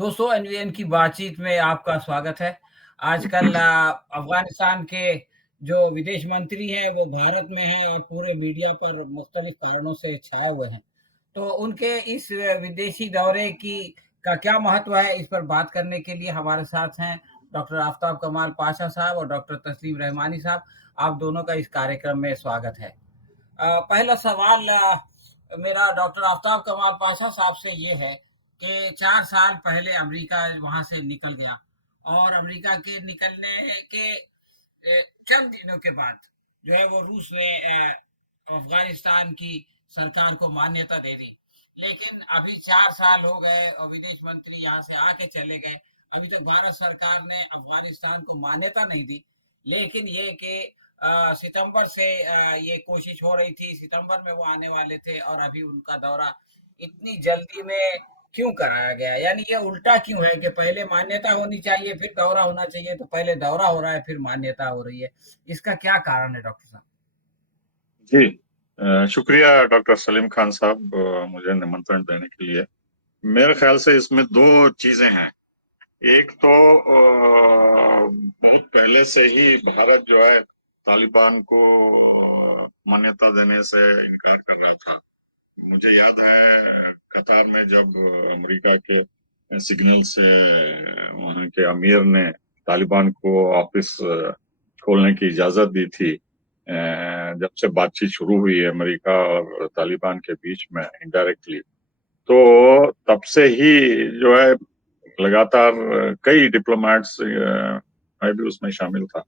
दोस्तों एनवीएन की बातचीत में आपका स्वागत है। आजकल अफ़गानिस्तान के जो विदेश मंत्री हैं वो भारत में हैं और पूरे मीडिया पर मुख्तलिफ कारणों से छाए हुए हैं। तो उनके इस विदेशी दौरे की का क्या महत्व है, इस पर बात करने के लिए हमारे साथ हैं डॉक्टर आफ़ताब कमाल पाशा साहब और डॉक्टर तस्लीम रहमानी साहब। आप दोनों का इस कार्यक्रम में स्वागत है। पहला सवाल मेरा डॉक्टर आफ़ताब कमाल पाशा साहब से ये है कि 4 साल पहले अमेरिका वहाँ से निकल गया और अमेरिका के निकलने के चंद दिनों के बाद जो है वो रूस ने अफ़गानिस्तान की सरकार को मान्यता दे दी। लेकिन अभी 4 साल हो गए और विदेश मंत्री यहाँ से आके चले गए। अभी तक भारत सरकार ने अफ़गानिस्तान को मान्यता नहीं दी। लेकिन ये कि सितंबर से ये कोशिश हो रही थी, सितंबर में वो आने वाले थे और अभी उनका दौरा इतनी जल्दी में क्यों कराया गया? यानी ये उल्टा क्यों है कि पहले मान्यता होनी चाहिए, फिर दौरा होना चाहिए, तो पहले दौरा हो रहा है, फिर मान्यता हो रही है। इसका क्या कारण है डॉक्टर साहब? जी। शुक्रिया डॉक्टर सलीम खान साहब, मुझे निमंत्रण देने के लिए। मेरे ख्याल से इसमें दो चीजें हैं। एक तो बहुत पहले से ही भारत जो है तालिबान को मान्यता देने से इनकार कर रहा था। मुझे याद है कतार में जब अमेरिका के सिग्नल से वहाँ के अमीर ने तालिबान को ऑफिस खोलने की इजाजत दी थी। जब से बातचीत शुरू हुई है अमेरिका और तालिबान के बीच में इनडायरेक्टली, तो तब से ही जो है लगातार कई डिप्लोमेट्स, मैं भी उसमें शामिल था,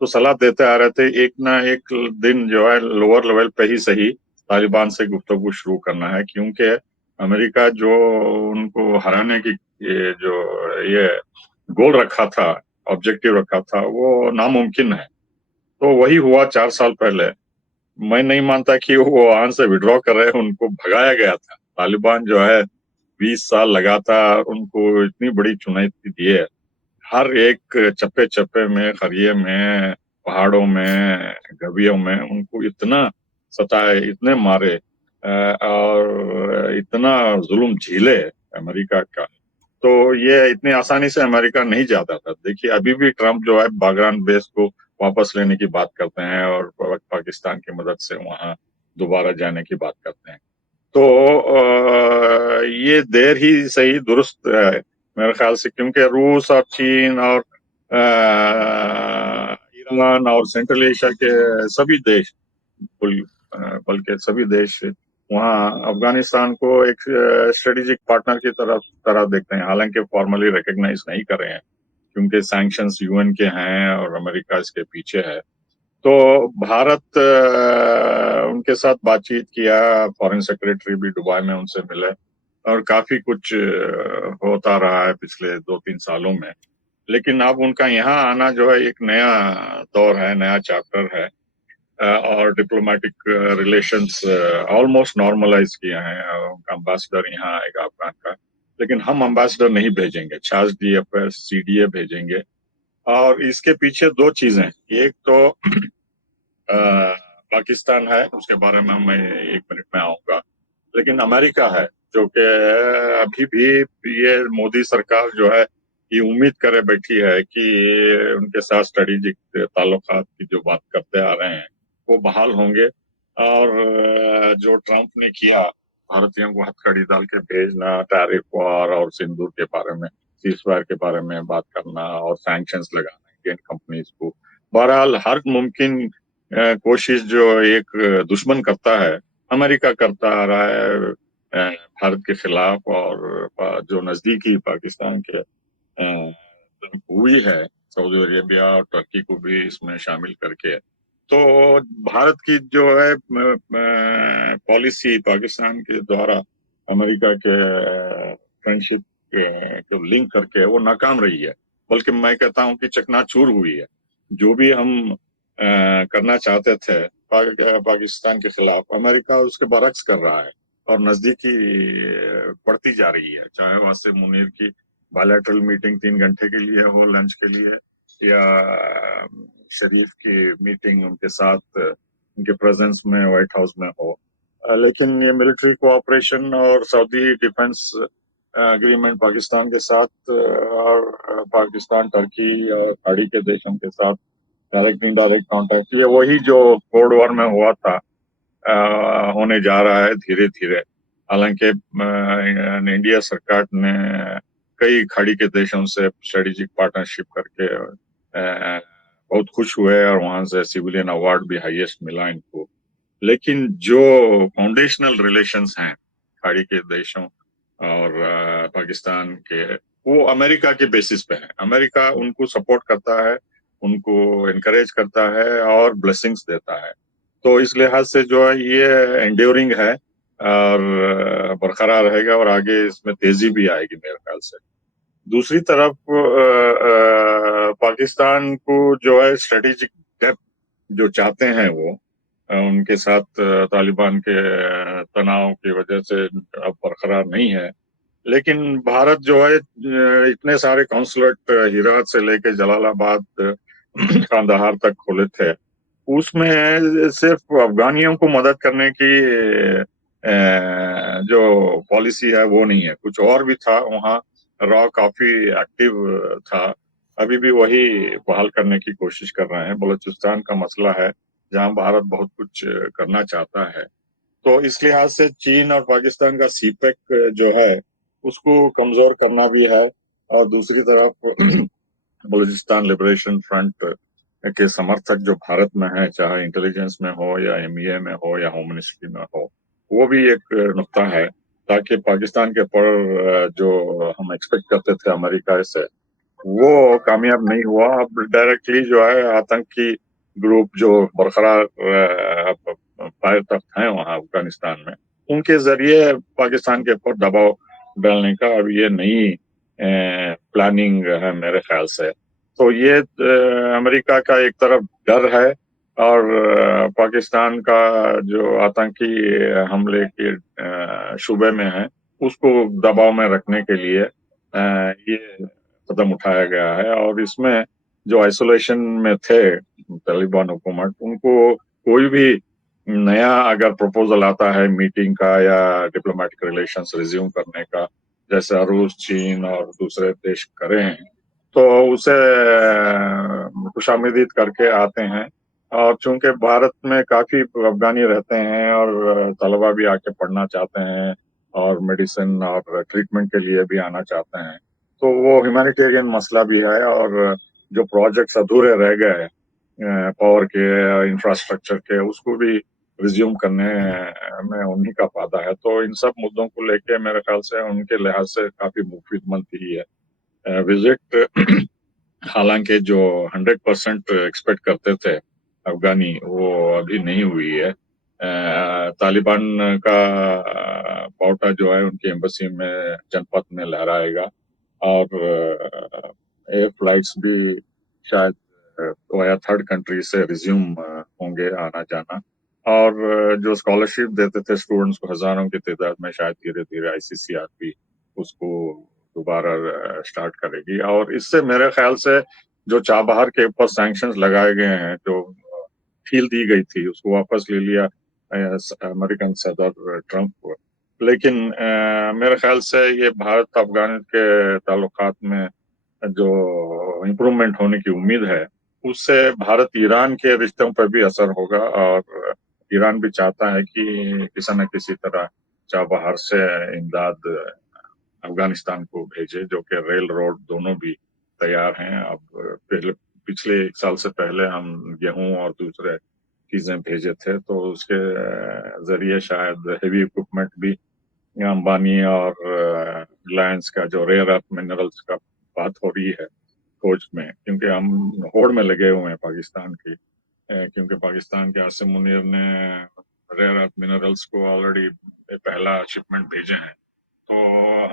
तो सलाह देते आ रहे थे एक ना एक दिन जो है लोअर लेवल पे ही सही तालिबान से गुफ्तगू शुरू करना है, क्योंकि अमेरिका जो उनको हराने की ये गोल रखा था, ऑब्जेक्टिव रखा था, वो नामुमकिन है। तो वही हुआ 4 साल पहले। मैं नहीं मानता कि वो वहां से विड्रॉ कर रहे हैं, उनको भगाया गया था। तालिबान जो है 20 साल लगातार उनको इतनी बड़ी चुनौती दी है। हर एक चप्पे चप्पे में, खरिये में, पहाड़ों में, गवियों में उनको इतना सताए, इतने मारे, और इतना जुल्म झेले अमेरिका का। तो ये इतनी आसानी से अमेरिका नहीं जाता था। देखिए अभी भी ट्रम्प जो है बागरान बेस को वापस लेने की बात करते हैं और पाकिस्तान की मदद से वहां दोबारा जाने की बात करते हैं। तो ये देर ही सही दुरुस्त है मेरे ख्याल से, क्योंकि रूस और चीन और ईरान और सेंट्रल एशिया के सभी देश, बल्कि सभी देश वहाँ अफगानिस्तान को एक स्ट्रेटेजिक पार्टनर की तरह देखते हैं। हालांकि फॉर्मली रिकॉग्नाइज नहीं कर रहे हैं, क्योंकि सैंक्शंस यूएन के हैं और अमेरिका इसके पीछे है। तो भारत उनके साथ बातचीत किया, फॉरेन सेक्रेटरी भी दुबई में उनसे मिले और काफी कुछ होता रहा है पिछले 2-3 सालों में। लेकिन अब उनका यहाँ आना जो है एक नया दौर है, नया चैप्टर है, और डिप्लोमेटिक रिलेशंस ऑलमोस्ट नॉर्मलाइज किए हैं। उनका अम्बेसडर यहाँ आएगा अफगान का, लेकिन हम अम्बेसडर नहीं भेजेंगे, चार्ज डीएफएस सीडीए भेजेंगे। और इसके पीछे दो चीजें, एक तो पाकिस्तान है, उसके बारे में मैं 1 मिनट में आऊंगा, लेकिन अमेरिका है जो कि अभी भी ये मोदी सरकार जो है ये उम्मीद करे बैठी है कि उनके साथ स्ट्रेटेजिक ताल्लुकात की जो बात करते आ रहे हैं वो बहाल होंगे। और जो ट्रंप ने किया, भारतीयों को हथकड़ी डाल के भेजना, टैरिफ वॉर और सिंदूर के बारे में, सीजफायर के बारे में बात करना और सैंक्शंस लगाना इंडियन कंपनीज को, बहरहाल हर मुमकिन कोशिश जो एक दुश्मन करता है, अमेरिका करता आ रहा है भारत के खिलाफ। और जो नजदीकी पाकिस्तान के हुई है, सऊदी अरेबिया और टर्की को भी इसमें शामिल करके, तो भारत की जो है पॉलिसी पाकिस्तान के द्वारा अमेरिका के फ्रेंडशिप को लिंक करके वो नाकाम रही है, बल्कि मैं कहता हूं कि चकनाचूर हुई है। जो भी हम करना चाहते थे पाकिस्तान के खिलाफ, अमेरिका उसके बरक्स कर रहा है और नजदीकी बढ़ती जा रही है। चाहे वासिम मुनीर की बायलैटरल मीटिंग 3 घंटे के लिए हो, लंच के लिए, या शरीफ की मीटिंग उनके साथ उनके प्रेजेंस में व्हाइट हाउस में हो। लेकिन ये मिलिट्री कोऑपरेशन और सऊदी डिफेंस एग्रीमेंट पाकिस्तान के साथ और पाकिस्तान टर्की और खाड़ी के देशों के साथ डायरेक्ट इनडायरेक्ट कॉन्टैक्ट, ये वही जो कोल्ड वॉर में हुआ था होने जा रहा है धीरे धीरे। हालांकि इंडिया सरकार ने कई खाड़ी के देशों से स्ट्रेटेजिक पार्टनरशिप करके बहुत खुश हुए और वहां से सिविलियन अवार्ड भी हाईएस्ट मिला इनको। लेकिन जो फाउंडेशनल रिलेशंस हैं खाड़ी के देशों और पाकिस्तान के, वो अमेरिका के बेसिस पे है। अमेरिका उनको सपोर्ट करता है, उनको इनकरेज करता है और ब्लेसिंग्स देता है। तो इस लिहाज से जो है ये एंड्योरिंग है और बरकरार रहेगा और आगे इसमें तेजी भी आएगी मेरे ख्याल से। दूसरी तरफ पाकिस्तान को जो है स्ट्रेटेजिक डेप्थ जो चाहते हैं वो उनके साथ तालिबान के तनाव की वजह से अब बरकरार नहीं है। लेकिन भारत जो है इतने सारे कॉन्सुलेट हेरात से लेके जलालाबाद कांदाहार तक खोले थे, उसमें सिर्फ अफगानियों को मदद करने की जो पॉलिसी है वो नहीं है, कुछ और भी था वहाँ। रॉ काफी एक्टिव था, अभी भी वही बहाल करने की कोशिश कर रहे हैं। बलूचिस्तान का मसला है जहाँ भारत बहुत कुछ करना चाहता है। तो इस लिहाज से चीन और पाकिस्तान का सीपेक जो है उसको कमजोर करना भी है। और दूसरी तरफ बलूचिस्तान लिबरेशन फ्रंट के समर्थक जो भारत में है, चाहे इंटेलिजेंस में हो या एमईए में हो या होम मिनिस्ट्री में हो, वो भी एक नुक्ता है। ताकि पाकिस्तान के पर जो हम एक्सपेक्ट करते थे अमेरिका से, वो कामयाब नहीं हुआ। अब डायरेक्टली जो है आतंकी ग्रुप जो बरकरार पाए तख्त हैं वहाँ अफगानिस्तान में, उनके जरिए पाकिस्तान के ऊपर दबाव डालने का अब ये नई प्लानिंग है मेरे ख्याल से। तो ये अमेरिका का एक तरफ डर है और पाकिस्तान का जो आतंकी हमले के शुबे में है उसको दबाव में रखने के लिए ये कदम उठाया गया है। और इसमें जो आइसोलेशन में थे तालिबान हुकूमत, उनको कोई भी नया अगर प्रपोजल आता है मीटिंग का या डिप्लोमेटिक रिलेशंस रिज्यूम करने का, जैसे रूस, चीन और दूसरे देश करे हैं, तो उसे खुशामदीद करके आते हैं। और चूंकि भारत में काफी अफगानी रहते हैं और तलबा भी आके पढ़ना चाहते हैं और मेडिसिन और ट्रीटमेंट के लिए भी आना चाहते हैं, तो वो ह्यूमैनिटेरियन मसला भी है। और जो प्रोजेक्ट्स अधूरे रह गए पावर के इंफ्रास्ट्रक्चर के, उसको भी रिज्यूम करने में उन्हीं का फायदा है। तो इन सब मुद्दों को लेके मेरे ख्याल से उनके लिहाज से काफी मुफीदमंद ही है विजिट। हालांकि जो 100% एक्सपेक्ट करते थे अफगानी, वो अभी नहीं हुई है। तालिबान का पाउटा जो है उनकी एम्बेसी में जनपद में लहराएगा और एयर फ्लाइट्स भी शायद वाया थर्ड कंट्री से रिज्यूम होंगे आना जाना। और जो स्कॉलरशिप देते थे स्टूडेंट्स को हजारों की तादाद में, शायद धीरे धीरे आईसीसीआर भी उसको दोबारा स्टार्ट करेगी। और इससे मेरे ख्याल से जो चाबहार के ऊपर सैंक्शंस लगाए गए हैं, जो ढील दी गई थी, उसको वापस ले लिया अमेरिकन सदर ट्रंप को। लेकिन मेरे ख्याल से ये भारत अफगान के ताल्लुकात में जो इम्प्रूवमेंट होने की उम्मीद है, उससे भारत ईरान के रिश्तों पर भी असर होगा। और ईरान भी चाहता है कि किसी न किसी तरह चाबहार से इमदाद अफगानिस्तान को भेजे, जो कि रेल रोड दोनों भी तैयार हैं। अब पिछले 1 साल से पहले हम गेहूं और दूसरे चीजें भेजे थे, तो उसके जरिए शायद हेवी इक्विपमेंट भी अंबानी और रिलायंस का जो रेयर अर्थ मिनरल्स का बात हो रही है खोज में, क्योंकि हम होड़ में लगे हुए हैं पाकिस्तान की, क्योंकि पाकिस्तान के आसिम मुनीर ने रेयर अर्थ मिनरल्स को ऑलरेडी पहला शिपमेंट भेजे हैं। तो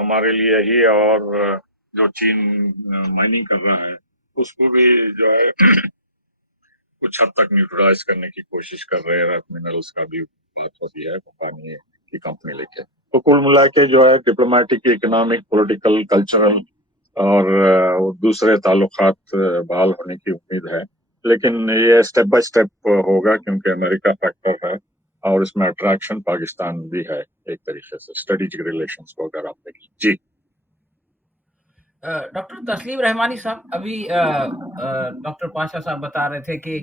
हमारे लिए ही, और जो चीन माइनिंग कर रहा है उसको भी जो है कुछ हद तक न्यूट्रलाइज करने की कोशिश कर रहे हैं। मिनरल्स का भी बात होती है पानी की कंपनी लेके। तो कुल मिला के जो है डिप्लोमेटिक, इकोनॉमिक, पॉलिटिकल, कल्चरल और दूसरे ताल्लुकात बहाल होने की उम्मीद है। लेकिन ये स्टेप बाय स्टेप होगा, क्योंकि अमेरिका फैक्टर है और इसमें अट्रैक्शन पाकिस्तान भी है एक तरीके से, स्ट्रेटेजिक रिलेशंस को अगर आप देखें। जी। डॉक्टर तस्लीम रहमानी साहब अभी डॉक्टर पाशा साहब बता रहे थे कि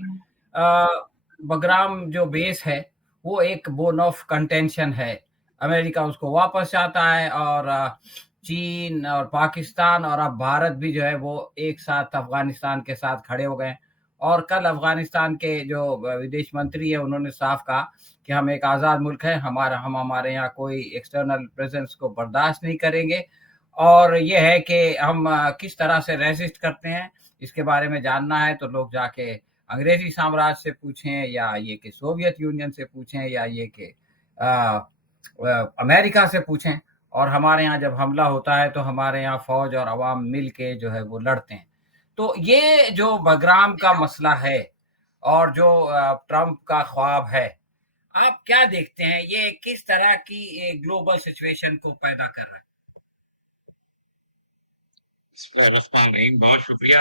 बगराम जो बेस है वो एक बोन ऑफ कंटेंशन है। अमेरिका उसको वापस चाहता है और चीन और पाकिस्तान और अब भारत भी जो है वो एक साथ अफगानिस्तान के साथ खड़े हो गए हैं। और कल अफगानिस्तान के जो विदेश मंत्री है उन्होंने साफ कहा कि हम एक आज़ाद मुल्क है, हमारे यहाँ कोई एक्सटर्नल प्रेजेंस को बर्दाश्त नहीं करेंगे। और ये है कि हम किस तरह से रेज़िस्ट करते हैं, इसके बारे में जानना है तो लोग जाके अंग्रेज़ी साम्राज्य से पूछें या ये कि सोवियत यूनियन से पूछें या ये कि अमेरिका से पूछें। और हमारे यहाँ जब हमला होता है तो हमारे यहाँ फ़ौज और अवाम मिल के जो है वो लड़ते हैं। तो ये जो बगराम का मसला है और जो ट्रंप का ख्वाब है, आप क्या देखते हैं ये किस तरह की ग्लोबल सिचुएशन को पैदा कर रहा है? रफ़्तार रहीम, बहुत शुक्रिया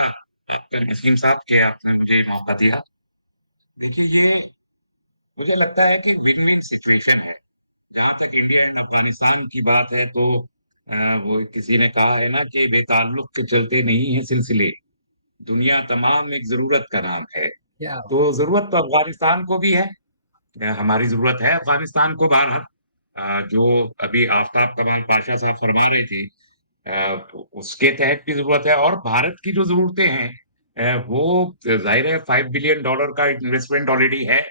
आपका नसीम साहब कि आपने मुझे ये मौका दिया। देखिए, ये मुझे लगता है कि विन-विन सिचुएशन है। जहाँ तक इंडिया एंड अफ़गानिस्तान की बात है तो वो किसी ने कहा है ना कि बेताल्लुक के चलते नहीं है सिलसिले, दुनिया तमाम एक ज़रूरत का नाम है। क्या तो ज़रूरत तो अफ़गानिस्तान को भी है, हमारी ज़रूरत है अफ़गानिस्तान को बहरहाल। जो अभी आफ़ताब कमाल पाशा साहब फरमा रही थी, उसके तहत भी ज़रूरत है और भारत की जो ज़रूरतें हैं वो ज़ाहिर है $5 बिलियन का इन्वेस्टमेंट ऑलरेडी है।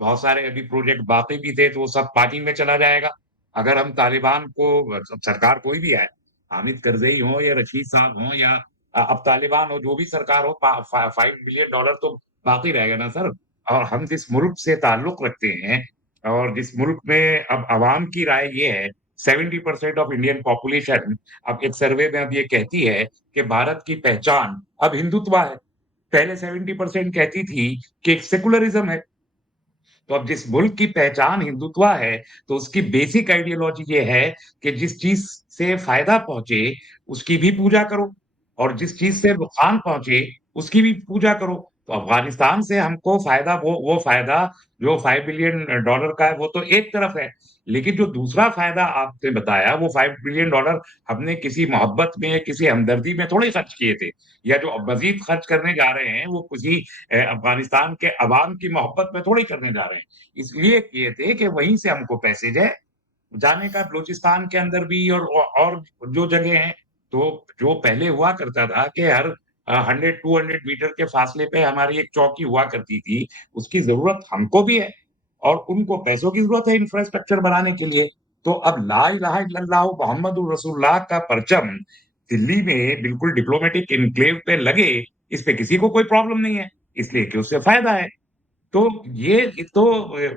बहुत सारे अभी प्रोजेक्ट बाकी भी थे तो वो सब पानी में चला जाएगा। अगर हम तालिबान को सरकार कोई भी आए, हामिद करज़ई हो या रशीद साहब हों या अब तालिबान हो, जो भी सरकार हो, पा फा $5 बिलियन तो बाकी रहेगा ना सर। और हम जिस मुल्क से ताल्लुक रखते हैं और जिस मुल्क में अब अवाम की राय ये है, 70% ऑफ इंडियन पॉपुलेशन अब एक सर्वे में अब ये कहती है कि भारत की पहचान अब हिंदुत्व है। पहले 70% कहती थी कि एक सेकुलरिज़्म है। तो अब जिस मुल्क की पहचान हिंदुत्व है, तो उसकी बेसिक आइडियोलॉजी ये है कि जिस चीज़ से फ़ायदा पहुँचे, उसकी भी पूजा करो और जिस चीज़ से नुकसान पहुँचे, उसकी भी पूजा करो। तो अफ़गानिस्तान से हमको फ़ायदा वो फ़ायदा जो $5 बिलियन का है, वो तो एक तरफ है। लेकिन जो दूसरा फ़ायदा आपने बताया, वो $5 बिलियन हमने किसी मोहब्बत में, किसी हमदर्दी में थोड़े खर्च किए थे या जो अब मज़ीद खर्च करने जा रहे हैं, वो किसी अफ़गानिस्तान के अवाम की मोहब्बत में थोड़ी करने जा रहे हैं। इसलिए किए थे कि वहीं से हमको पैसेज है, जाने का बलूचिस्तान के अंदर भी और जो जगह हैं, तो जो पहले हुआ करता था कि हर 100-200 मीटर के फासले पे हमारी एक चौकी हुआ करती थी, उसकी ज़रूरत हमको भी है और उनको पैसों की ज़रूरत है इंफ्रास्ट्रक्चर बनाने के लिए। तो अब ला इलाहा इल्लल्लाह मुहम्मदुर रसूलुल्लाह का परचम दिल्ली में बिल्कुल डिप्लोमेटिक एन्क्लेव पे लगे, इस पे किसी को कोई प्रॉब्लम नहीं है, इसलिए कि उससे फ़ायदा है। तो ये तो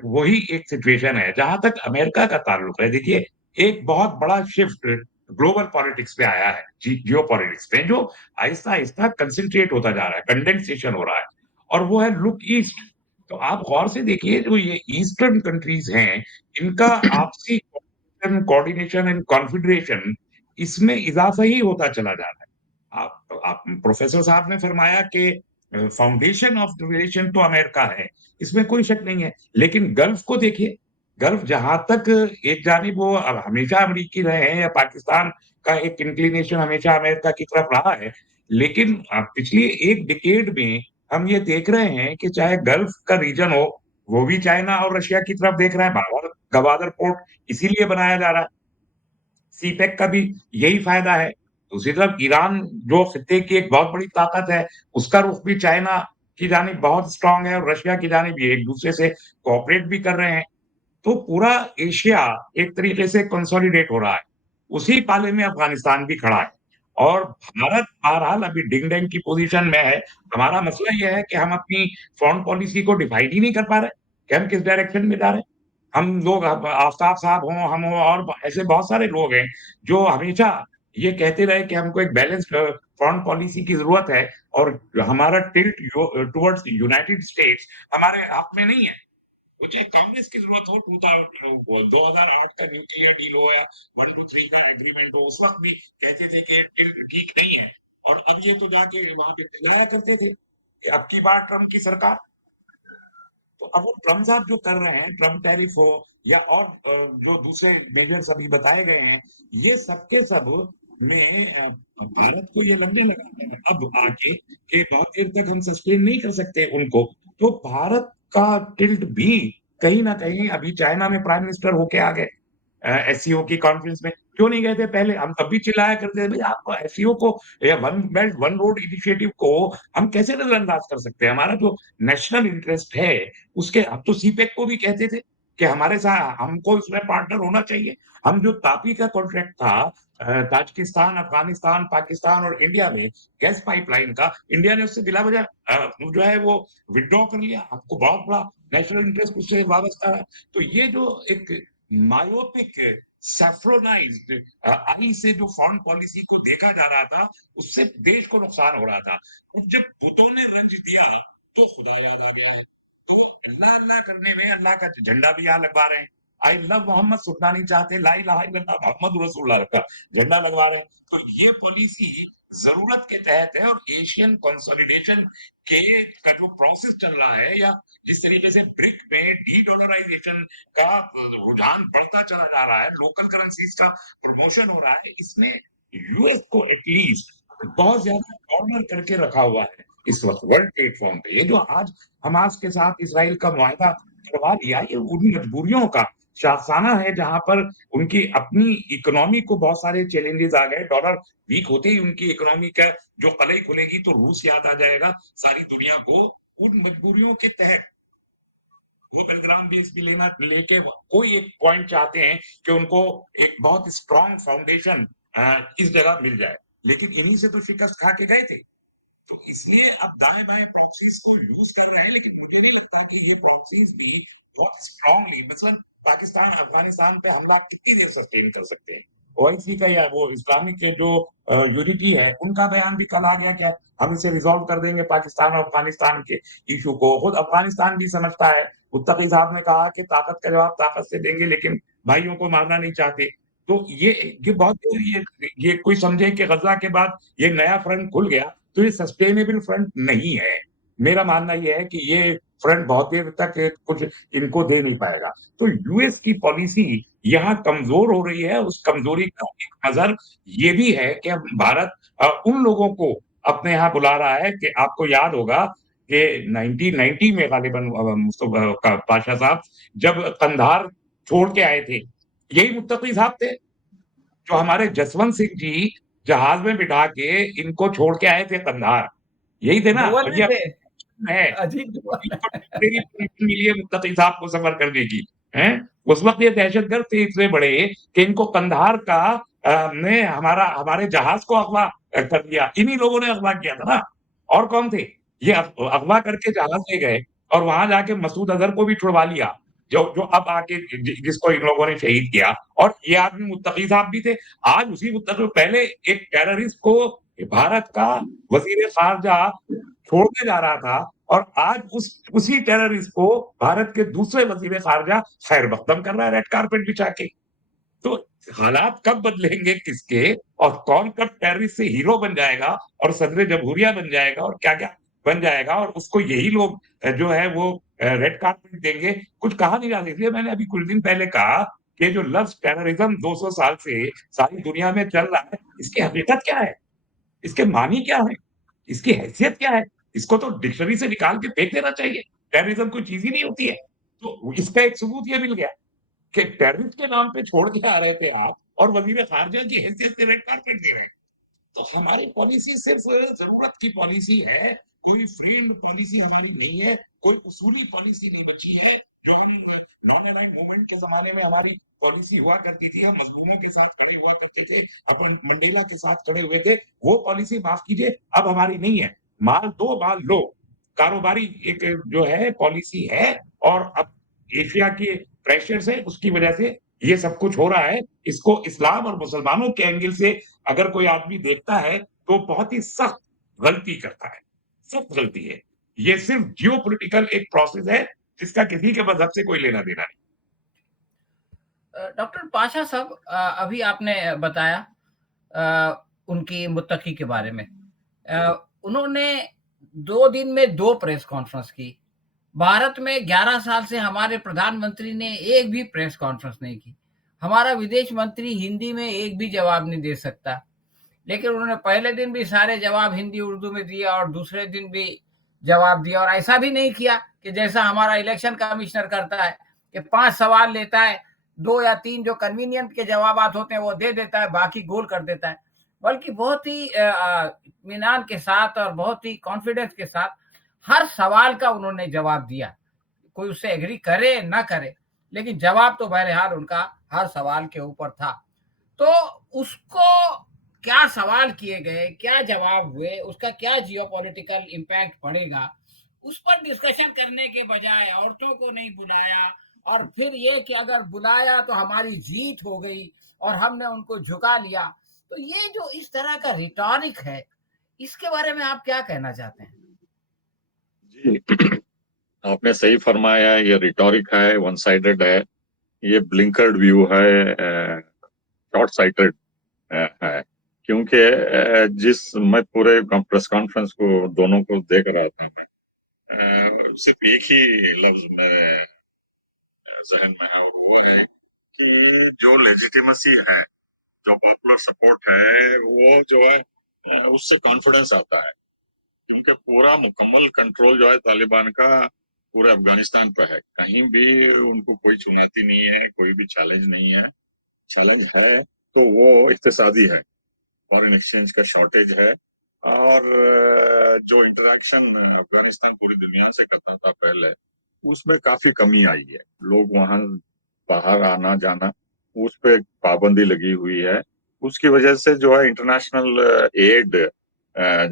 वही एक सिचुएशन है। जहाँ तक अमेरिका का ताल्लुक है, देखिए एक बहुत बड़ा शिफ्ट ग्लोबल पॉलिटिक्स पे आया है, जियोपॉलिटिक्स पे जो आहिस्ता-आहिस्ता कंसंट्रेट होता जा रहा है, कंडेंसेशन हो रहा है और वो है लुक ईस्ट। तो आप गौर से देखिए जो ये ईस्टर्न कंट्रीज़ हैं, इनका आपसी कोऑर्डिनेशन एंड कॉन्फिडरेशन इसमें इज़ाफ़ा ही होता चला जा रहा है। आप प्रोफ़ेसर साहब ने फरमाया कि फाउंडेशन ऑफ द रिलेशन तो अमेरिका है, इसमें कोई शक नहीं है। लेकिन गल्फ को देखिए, गल्फ जहाँ तक एक जानिब वो अब हमेशा अमरीकी रहे हैं या पाकिस्तान का एक इंक्लिनेशन हमेशा अमेरिका की तरफ रहा है। लेकिन पिछली 1 डिकेड में हम ये देख रहे हैं कि चाहे गल्फ का रीजन हो, वो भी चाइना और रशिया की तरफ देख रहा है। बराबर गवादर पोर्ट इसीलिए बनाया जा रहा है। सीपेक का भी यही फ़ायदा है। दूसरी तरफ ईरान जो ख़ित्ते की एक बहुत बड़ी ताकत है, उसका रुख भी चाइना की जानिब बहुत स्ट्रॉन्ग है और रशिया की जानिब ये एक-दूसरे से कोऑपरेट भी कर रहे हैं। तो पूरा एशिया एक तरीके से कंसोलिडेट हो रहा है। उसी पाले में अफ़गानिस्तान भी खड़ा है और भारत बहरहाल अभी डिंग-डैंग की पोज़ीशन में है। हमारा मसला ये है कि हम अपनी फ़ॉरेन पॉलिसी को डिसाइड ही नहीं कर पा रहे कि हम किस डायरेक्शन में जा रहे हैं। हम लोग अब आफ्ताब साहब हों, हम हों और ऐसे बहुत सारे लोग हैं, जो हमेशा ये कहते रहे कि हमको एक बैलेंस्ड फ़ॉरेन पॉलिसी की ज़रूरत है और हमारा टिल्ट टुवर्ड्स यूनाइटेड स्टेट्स हमारे हक में नहीं है। मुझे कांग्रेस की ज़रूरत हो 2008 का न्यूक्लियर डील हो या 1-2-3 का एग्रीमेंट हो, उस वक़्त भी कहते थे कि ठीक नहीं है और अब ये तो जाके वहाँ पे चिल्लाया करते थे कि अब की बार ट्रम्प की सरकार। तो अब वो ट्रम्प साहब जो कर रहे हैं, ट्रम्प टैरिफ हो या और जो दूसरे मेजर्स अभी बताए गए हैं, ये सब के सब में भारत को ये लगने लगा है अब आके कि बहुत देर तक हम सस्टेन नहीं कर सकते उनको, तो भारत का टिल्ट भी कहीं न कहीं अभी चाइना में प्राइम मिनिस्टर होके आ गए। एससीओ की कॉन्फ्रेंस में क्यों नहीं गए थे पहले? हम तब भी चिल्लाया करते थे, भई आप एससीओ को या one belt one road initiative को हम कैसे नजरअंदाज कर सकते हैं? हमारा जो नेशनल इंटरेस्ट है, उसके हम तो सीपेक को भी कहते थे कि हमारे साथ हमको इसमें पार्टनर होना चाहिए। हम जो तापी का कॉन्ट्रैक्ट था ताजिकिस्तान, अफगानिस्तान, पाकिस्तान और इंडिया में गैस पाइपलाइन का, इंडिया ने उससे बिला-वजह जो है वो विथड्रॉ कर लिया। आपको बहुत बड़ा नेशनल इंटरेस्ट उससे वाबस्ता है। तो ये जो एक मायोपिक सैफ्रोनाइज्ड आई से जो फॉरेन पॉलिसी को देखा जा रहा था, उससे देश को नुकसान हो रहा था। अब जब बुतों ने रंज दिया, तो खुदा याद आ गया है। तो अल्लाह अल्लाह करने में अल्लाह का झंडा भी यहाँ लगवा रहे हैं। आई लव मोहम्मद सुनना नहीं चाहते, ला इलाहा इल्लल्लाह मोहम्मद रसूलुल्लाह का झंडा लगवा रहे हैं। तो ये पॉलिसी जरूरत के तहत है और एशियन कंसोलिडेशन के का जो प्रोसेस चल रहा है या जिस तरीके से ब्रिक में डी डॉलराइजेशन का रुझान बढ़ता चला जा रहा है, लोकल करेंसीज का प्रमोशन हो रहा है, इसमें यूएस को एटलीस्ट बहुत ज्यादा कॉर्नर करके रखा हुआ है इस वक्त वर्ल्ड प्लेटफॉर्म पे। ये जो आज हमास के साथ इसराइल का मुआहदा करवा लिया, ये उन मजबूरियों का शाखसाना है जहां पर उनकी अपनी इकोनॉमी को बहुत सारे चैलेंजेस आ गए। डॉलर वीक होते ही उनकी इकोनॉमी का जो कलई खुलेगी तो रूस याद आ जाएगा सारी दुनिया को। उन मजबूरियों के तहत वो बेलग्राम बेस भी लेके कोई एक पॉइंट चाहते हैं कि उनको एक बहुत स्ट्रांग फाउंडेशन इस जगह मिल जाए, लेकिन इन्हीं से तो शिकस्त खा के गए थे। तो इसलिए अब दाएं-बाएं प्रॉक्सीज को यूज कर रहे हैं, लेकिन मुझे नहीं लगता कि ये प्रॉक्सीज भी बहुत स्ट्रांगली मतलब पाकिस्तान, अफगानिस्तान पे हमला कितनी देर सस्टेन कर सकते हैं। ओआईसी का या वो इस्लामिक के जो यूनिटी है, उनका बयान भी कल आ गया क्या हम इसे रिजॉल्व कर देंगे पाकिस्तान और अफगानिस्तान के इशू को। खुद अफगानिस्तान भी समझता है, मुत्तकी साहब ने कहा कि ताकत का जवाब ताकत से देंगे, लेकिन भाइयों को मारना नहीं चाहते। तो ये बहुत ये कोई समझे कि गजा के बाद ये नया फ्रंट खुल गया, तो ये सस्टेनेबल फ्रंट नहीं है। मेरा मानना ये है कि ये फ्रंट बहुत देर तक कुछ इनको दे नहीं पाएगा। तो यूएस की पॉलिसी यहाँ कमजोर हो रही है, उस कमजोरी का एक नजर ये भी है कि अब भारत उन लोगों को अपने यहाँ बुला रहा है कि आपको याद होगा कि 1990 में गालिबन मुस्तफा पाशा साहब जब कंधार छोड़ के आए थे, यही मुत्तकी साहब थे जो हमारे जसवंत सिंह जी जहाज में बिठा के इनको छोड़ के आए थे कंधार, यही थे ना? डुबल और में ये थे, है अजीब डुबल। इनको टेम्परेरी परमिशन मिली है मुत्तकी साहब को सफर करने की, हैं? उस वक्त ये दहशतगर्द थे इतने बड़े कि इनको कंधार का ने हमारे जहाज को अगवा कर दिया। इन्हीं लोगों ने अगवा किया था ना, और कौन थे? ये अगवा करके जहाज ले गए और वहां जाके मसूद अजहर को भी छुड़वा लिया, जो जो अब आके जिसको इन लोगों ने शहीद किया। और ये आदमी मुत्तकी साहब भी थे। आज उसी मुत्तकी पहले एक टेररिस्ट को भारत का वजीर खारजा छोड़ने जा रहा था और आज उसी टेररिस्ट को भारत के दूसरे वजीर खारजा खैर मकदम कर रहा है रेड कारपेट बिछा के। तो हालात कब बदलेंगे किसके और कौन कब टेररिस्ट से हीरो बन जाएगा और सदर जमहूरिया बन जाएगा और क्या-क्या बन जाएगा और उसको यही लोग जो है वो रेड कार्पेट देंगे, कुछ कहा नहीं जा सकता। इसलिए मैंने अभी कुछ दिन पहले कहा कि जो लव्स टेररिज्म 200 साल से सारी दुनिया में चल रहा है, इसकी हकीकत क्या है? इसके मानी क्या है? इसकी हैसियत क्या है? इसको तो डिक्शनरी से निकाल के फेंक देना चाहिए। टेररिज्म कोई चीज़ ही नहीं होती है। तो इसका एक सबूत ये मिल गया कि टेररिस्ट के नाम पे छोड़ के आ रहे थे आप और वज़ीर ख़ारिजा की हैसियत से रेड कार्पेट दे रहे हैं। तो हमारी पॉलिसी सिर्फ़ ज़रूरत की पॉलिसी है, कोई फ्रेम्ड पॉलिसी हमारी नहीं है, कोई उसूली पॉलिसी नहीं बची है, जो हम नॉन अलाइन्ड मूवमेंट के ज़माने में हमारी पॉलिसी हुआ करती थी, हम मज़लूमों के साथ खड़े हुआ करते थे, अपन मंडेला के साथ खड़े हुए थे, वो पॉलिसी माफ़ कीजिए, अब हमारी नहीं है। माल दो, माल लो, कारोबारी एक जो है पॉलिसी है और अब एशिया के प्रेशर से उसकी वजह से ये सब कुछ हो रहा है। इसको इस्लाम और मुसलमानों के एंगल से अगर कोई आदमी देखता है तो बहुत ही सख्त गलती करता है, सख्त गलती है। ये सिर्फ जियोपॉलिटिकल एक प्रोसेस है जिसका किसी के मज़हब से कोई लेना-देना नहीं। डॉक्टर पाशा साहब, अभी आपने बताया उनकी मुत्तकी के बारे में। उन्होंने 2 दिन में 2 प्रेस कॉन्फ्रेंस की। भारत में 11 साल से हमारे प्रधानमंत्री ने एक भी प्रेस कॉन्फ्रेंस नहीं की। हमारा विदेश मंत्री हिंदी में एक भी जवाब नहीं दे सकता। लेकिन उन्होंने पहले दिन भी सारे जवाब हिंदी उर्दू में दिए और दूसरे दिन भी जवाब दिया, और ऐसा भी नहीं किया कि जैसा हमारा इलेक्शन कमिश्नर करता है कि 5 सवाल लेता है, 2 या 3 जो कन्वीनिएंट के जवाबात होते हैं वो दे देता है, बाकी गोल कर देता है। बल्कि बहुत ही इत्मीनान के साथ और बहुत ही कॉन्फिडेंस के साथ हर सवाल का उन्होंने जवाब दिया। कोई उससे एग्री करे ना करे, लेकिन जवाब तो बहरहाल उनका हर सवाल के ऊपर था। तो उसको क्या सवाल किए गए, क्या जवाब हुए, उसका क्या जियोपॉलिटिकल इम्पैक्ट पड़ेगा, उस पर डिस्कशन करने के बजाय औरतों को नहीं बुलाया, और फिर ये कि अगर बुलाया तो हमारी जीत हो गई और हमने उनको झुका लिया। तो ये जो इस तरह का रिटॉरिक है, इसके बारे में आप क्या कहना चाहते हैं? जी, आपने सही फरमाया, ये रिटोरिक है, वन साइडेड है, ये ब्लिंकर्ड व्यू है, शॉर्ट साइटेड है। क्योंकि जिस मैं पूरे प्रेस कॉन्फ्रेंस को दोनों को देख रहा था, सिर्फ एक ही लफ्ज मेरे जहन में है, और वो है कि जो लेजिटिमेसी है, जो पॉपुलर सपोर्ट है, वो जो है उससे कॉन्फिडेंस आता है। क्योंकि पूरा मुकम्मल कंट्रोल जो है तालिबान का पूरे अफगानिस्तान पर है। कहीं भी उनको कोई चुनौती नहीं है, कोई भी चैलेंज नहीं है। चैलेंज है तो वो इक्तिसादी है, फॉरेन एक्सचेंज का शॉर्टेज है, और जो इंटरेक्शन अफगानिस्तान पूरी दुनिया से करता था पहले, उसमें काफी कमी आई है। लोग वहां बाहर आना जाना, उस पे पाबंदी लगी हुई है। उसकी वजह से जो है इंटरनेशनल एड,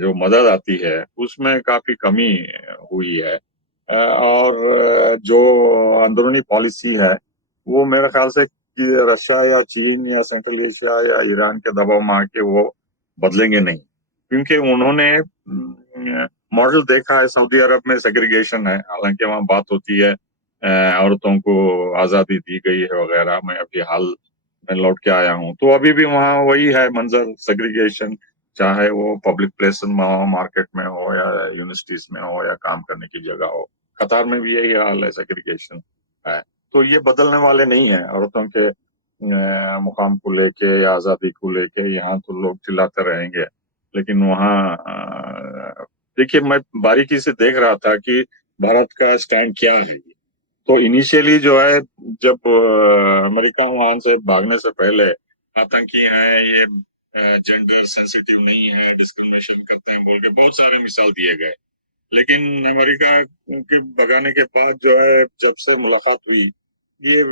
जो मदद आती है, उसमें काफी कमी हुई है। और जो अंदरूनी पॉलिसी है, वो मेरे ख्याल से कि रशिया या चीन या सेंट्रल एशिया या ईरान के दबाव में आके वो बदलेंगे नहीं। क्योंकि उन्होंने मॉडल देखा है, सऊदी अरब में सेग्रीगेशन है, हालांकि वहाँ बात होती है औरतों को आजादी दी गई है वगैरह। मैं अभी हाल में लौट के आया हूँ, तो अभी भी वहाँ वही है मंजर, सेग्रीगेशन, चाहे वो पब्लिक प्लेस में हो, मार्केट में हो, या यूनिवर्सिटीज में हो, या काम करने की जगह हो। कतार में भी यही हाल है, सेग्रीगेशन है। तो ये बदलने वाले नहीं है औरतों के मुकाम को लेके या आजादी को लेके। यहाँ तो लोग चिल्लाते रहेंगे, लेकिन वहाँ देखिए, मैं बारीकी से देख रहा था कि भारत का स्टैंड क्या है। तो इनिशियली जो है, जब अमेरिका वहां से भागने से पहले आतंकी हैं, ये जेंडर सेंसिटिव नहीं है, डिस्क्रिमिनेशन करते हैं बोल के बहुत सारे मिसाल दिए गए। लेकिन अमेरिका की भगाने के बाद जो है, जब से मुलाकात हुई, ये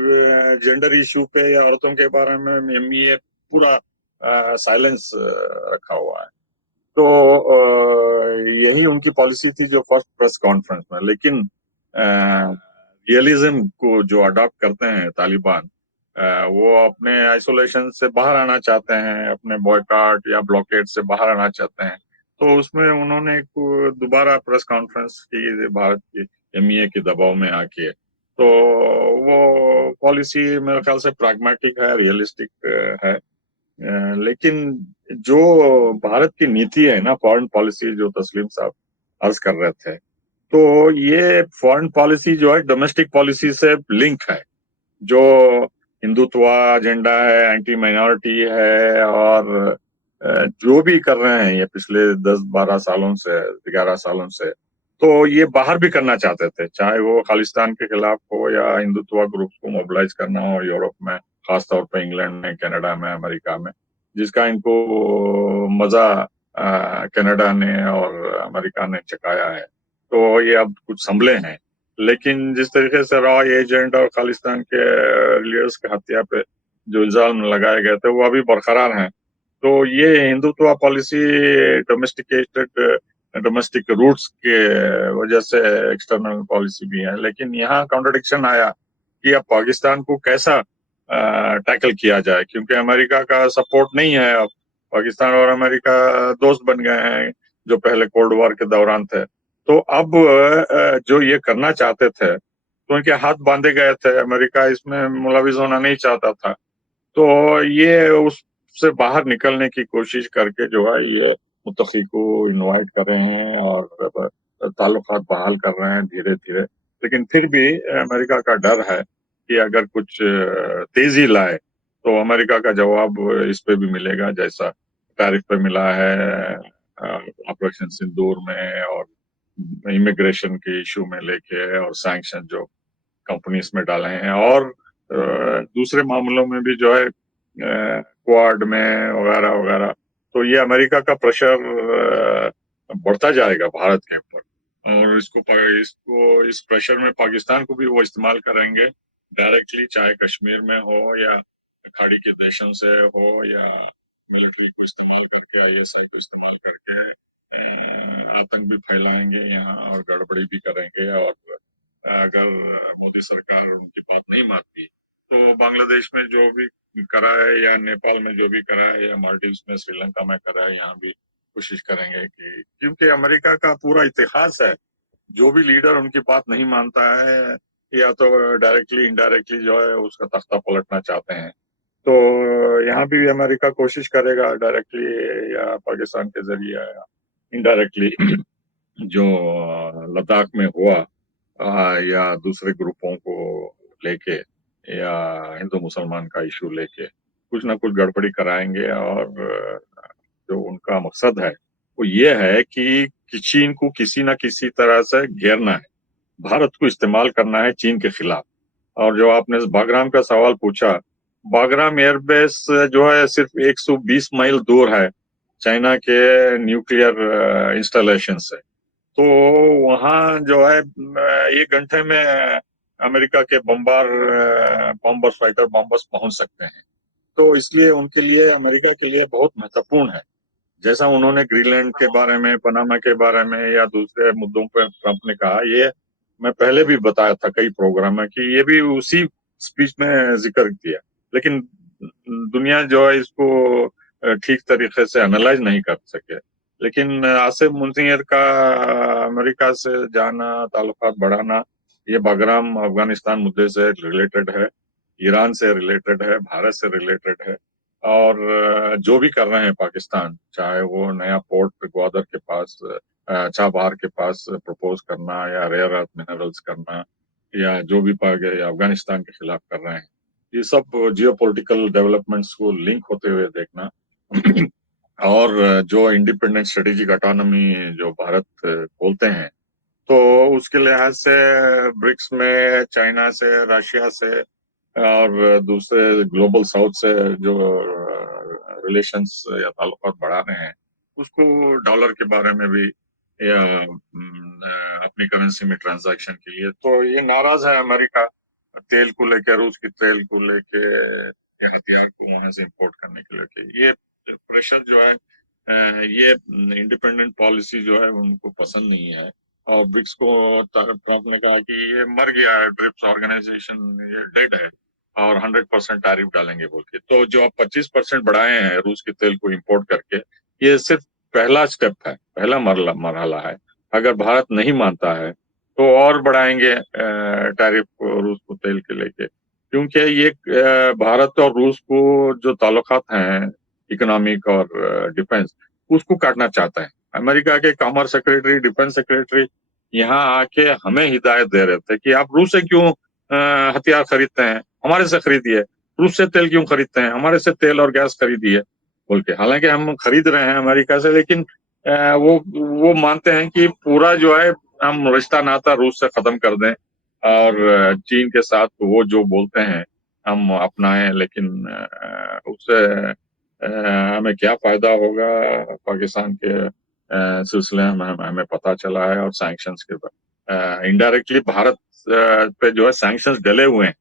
जेंडर इशू पे या औरतों के बारे में ये पूरा साइलेंस रखा हुआ है। तो यही उनकी पॉलिसी थी जो फर्स्ट प्रेस कॉन्फ्रेंस में। लेकिन रियलिज्म को जो अडॉप्ट करते हैं तालिबान, वो अपने आइसोलेशन से बाहर आना चाहते हैं, अपने बॉयकॉट या ब्लॉकेट से बाहर आना चाहते हैं। तो उसमें उन्होंने एक दोबारा प्रेस कॉन्फ्रेंस की भारत की एमईए के दबाव में आके। तो वो पॉलिसी मेरे ख्याल से प्रैग्मेटिक है, रियलिस्टिक है। लेकिन जो भारत की नीति है ना, फॉरेन पॉलिसी, जो तस्लीम साहब अर्ज कर रहे थे, तो ये फॉरेन पॉलिसी जो है डोमेस्टिक पॉलिसी से लिंक है। जो हिंदुत्व एजेंडा है, एंटी माइनॉरिटी है, और जो भी कर रहे हैं ये पिछले 10-12 सालों से, 11 सालों से, तो ये बाहर भी करना चाहते थे, चाहे वो खालिस्तान के खिलाफ हो या हिंदुत्व ग्रुप को मोबिलाइज करना हो यूरोप में, खासतौर पर इंग्लैंड में, कनाडा में, अमेरिका में, जिसका इनको मजा कनाडा ने और अमेरिका ने चकाया है। तो ये अब कुछ संभले हैं। लेकिन जिस तरीके से रॉ एजेंट और खालिस्तान के लीडर्स की हत्या पे जो इल्जाम लगाए गए थे, वो अभी बरकरार हैं। तो ये हिंदुत्व पॉलिसी डोमेस्टिक रूट्स के वजह से एक्सटर्नल पॉलिसी भी है। लेकिन यहाँ कॉन्ट्रडिक्शन आया कि अब पाकिस्तान को कैसा टैकल किया जाए, क्योंकि अमेरिका का सपोर्ट नहीं है। अब पाकिस्तान और अमेरिका दोस्त बन गए हैं, जो पहले कोल्ड वॉर के दौरान थे। तो अब जो ये करना चाहते थे, तो उनके हाथ बांधे गए थे। अमेरिका इसमें मुलविस होना नहीं चाहता था। तो ये उससे बाहर निकलने की कोशिश करके जो है, ये मुत्तकी को इनवाइट कर रहे हैं और ताल्लुकात बहाल कर रहे हैं धीरे धीरे। लेकिन फिर भी अमेरिका का डर है कि अगर कुछ तेजी लाए, तो अमेरिका का जवाब इस पे भी मिलेगा, जैसा टैरिफ पे मिला है ऑपरेशन सिंदूर में, और इमिग्रेशन के इशू में लेके, और सैंक्शन जो कंपनीज में डाले हैं, और दूसरे मामलों में भी जो है क्वाड में वगैरह वगैरह। तो ये अमेरिका का प्रेशर बढ़ता जाएगा भारत के ऊपर, और इस प्रेशर में पाकिस्तान को भी वो इस्तेमाल करेंगे डायरेक्टली, चाहे कश्मीर में हो या खाड़ी के देशों से हो, या मिलिट्री को इस्तेमाल करके, ISI को इस्तेमाल करके आतंक भी फैलाएंगे यहाँ, और गड़बड़ी भी करेंगे। और अगर मोदी सरकार उनकी बात नहीं मानती तो बांग्लादेश में जो भी करा है, या नेपाल में जो भी करा है, या मालदीव्स में, श्रीलंका में करा है, यहाँ भी कोशिश करेंगे कि, क्योंकि अमेरिका का पूरा इतिहास है, जो भी लीडर उनकी बात नहीं मानता है, या तो डायरेक्टली इनडायरेक्टली जो है उसका तख्ता पलटना चाहते हैं। तो यहाँ भी अमेरिका कोशिश करेगा डायरेक्टली या पाकिस्तान के जरिए या इनडायरेक्टली, जो लद्दाख में हुआ, या दूसरे ग्रुपों को लेके, या हिंदू मुसलमान का इशू लेके कुछ ना कुछ गड़बड़ी कराएंगे। और जो उनका मकसद है वो ये है कि चीन को किसी ना किसी तरह से घेरना है, भारत को इस्तेमाल करना है चीन के खिलाफ। और जो आपने बागराम का सवाल पूछा, बागराम एयरबेस जो है सिर्फ 120 मील दूर है चाइना के न्यूक्लियर इंस्टॉलेशन से। तो वहाँ जो है 1 घंटे में अमेरिका के बॉम्बर फाइटर बॉम्बर्स पहुंच सकते हैं। तो इसलिए उनके लिए, अमेरिका के लिए बहुत महत्वपूर्ण है। जैसा उन्होंने ग्रीनलैंड के बारे में, पनामा के बारे में, या दूसरे मुद्दों पर ट्रंप ने कहा, ये मैं पहले भी बताया था कई प्रोग्राम में कि ये भी उसी स्पीच में जिक्र किया, लेकिन दुनिया जो है इसको ठीक तरीके से एनालाइज नहीं कर सके। लेकिन आसिफ मुंशियर का अमेरिका से जाना, ताल्लुकात बढ़ाना, ये बागराम अफगानिस्तान मुद्दे से रिलेटेड है, ईरान से रिलेटेड है, भारत से रिलेटेड है। और जो भी कर रहे हैं पाकिस्तान, चाहे वो नया पोर्ट ग्वादर के पास, चाबहार के पास प्रपोज करना, या रेयर अर्थ मिनरल्स करना, या जो भी अफगानिस्तान के खिलाफ कर रहे हैं, ये सब जियोपॉलिटिकल डेवलपमेंट्स को लिंक होते हुए देखना। और जो इंडिपेंडेंट स्ट्रेटेजिक ऑटोनॉमी जो भारत बोलते हैं, तो उसके लिहाज से ब्रिक्स में चाइना से, रशिया से, और दूसरे ग्लोबल साउथ से जो रिलेशंस या ताल्लुकात बढ़ा रहे हैं, उसको डॉलर के बारे में भी, या अपनी करेंसी में ट्रांजैक्शन के लिए, तो ये नाराज है अमेरिका तेल को लेके, रूस की तेल को लेके, हथियार को वहां से इंपोर्ट करने के लेके। ये प्रेशर जो है, ये इंडिपेंडेंट पॉलिसी जो है उनको पसंद नहीं है। और ब्रिक्स को ट्रंप ने कहा कि ये मर गया है, ब्रिक्स ऑर्गेनाइजेशन ये डेड है, और 100% टैरिफ डालेंगे बोल के। तो जो आप 25% बढ़ाए हैं रूस के तेल को इंपोर्ट करके, ये सिर्फ पहला स्टेप है, पहला मरहला है। अगर भारत नहीं मानता है तो और बढ़ाएंगे टैरिफ रूस को तेल के लेके, क्योंकि ये भारत और रूस को जो ताल्लुकात हैं इकोनॉमिक और डिफेंस, उसको काटना चाहता है। अमेरिका के कॉमर्स सेक्रेटरी, डिफेंस सेक्रेटरी यहाँ आके हमें हिदायत दे रहे थे कि आप रूस से क्यों हथियार खरीदते हैं, हमारे से खरीदिए। रूस से तेल क्यों खरीदते हैं, हमारे से तेल और गैस खरीदिए बोल के। हालांकि हम खरीद रहे हैं अमेरिका से, लेकिन वो मानते हैं कि पूरा जो है हम रिश्ता नाता रूस से खत्म कर दें, और चीन के साथ वो जो बोलते हैं हम अपनाएं। लेकिन उससे हमें क्या फायदा होगा, पाकिस्तान के सिलसिले में हमें पता चला है। और सैंक्शंस के इनडायरेक्टली भारत पे जो है सैंक्शंस डले हुए हैं।